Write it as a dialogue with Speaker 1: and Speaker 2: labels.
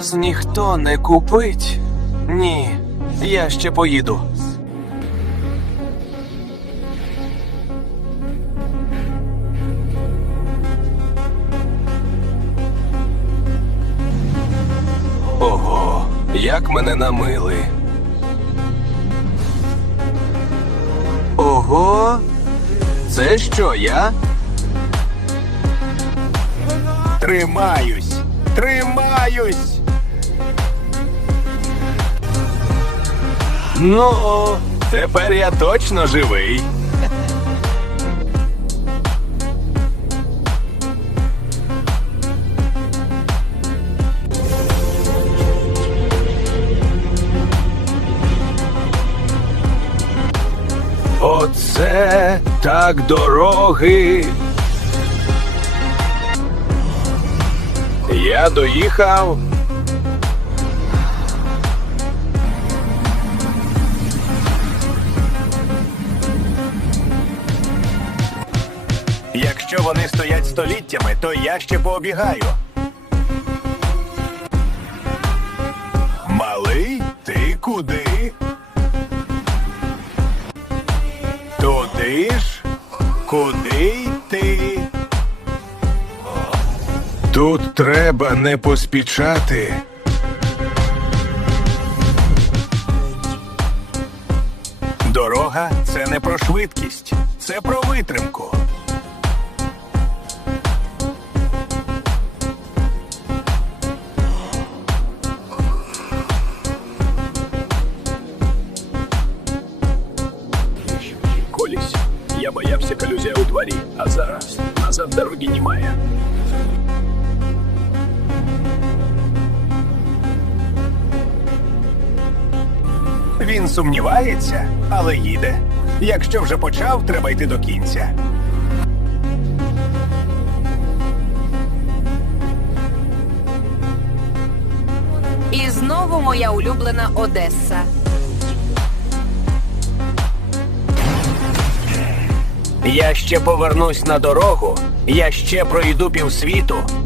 Speaker 1: З ніхто не купить. Ні, я ще поїду. Ого, як мене намили. Ого, це що я?
Speaker 2: Тримаюсь! Тримаюсь!
Speaker 1: Ну, тепер я точно живий. Оце так дороги. Я доїхав.
Speaker 2: Якщо вони стоять століттями, то я ще пообігаю. Малий, ти куди? Туди ж? Куди йти? Тут треба не поспішати. Дорога це не про швидкість, це про витримку. Дворі, а зараз назад дороги немає. Він сумнівається, але їде. Якщо вже почав, треба йти до кінця.
Speaker 3: І знову моя улюблена Одеса.
Speaker 2: Я ще повернусь на дорогу, я ще пройду півсвіту,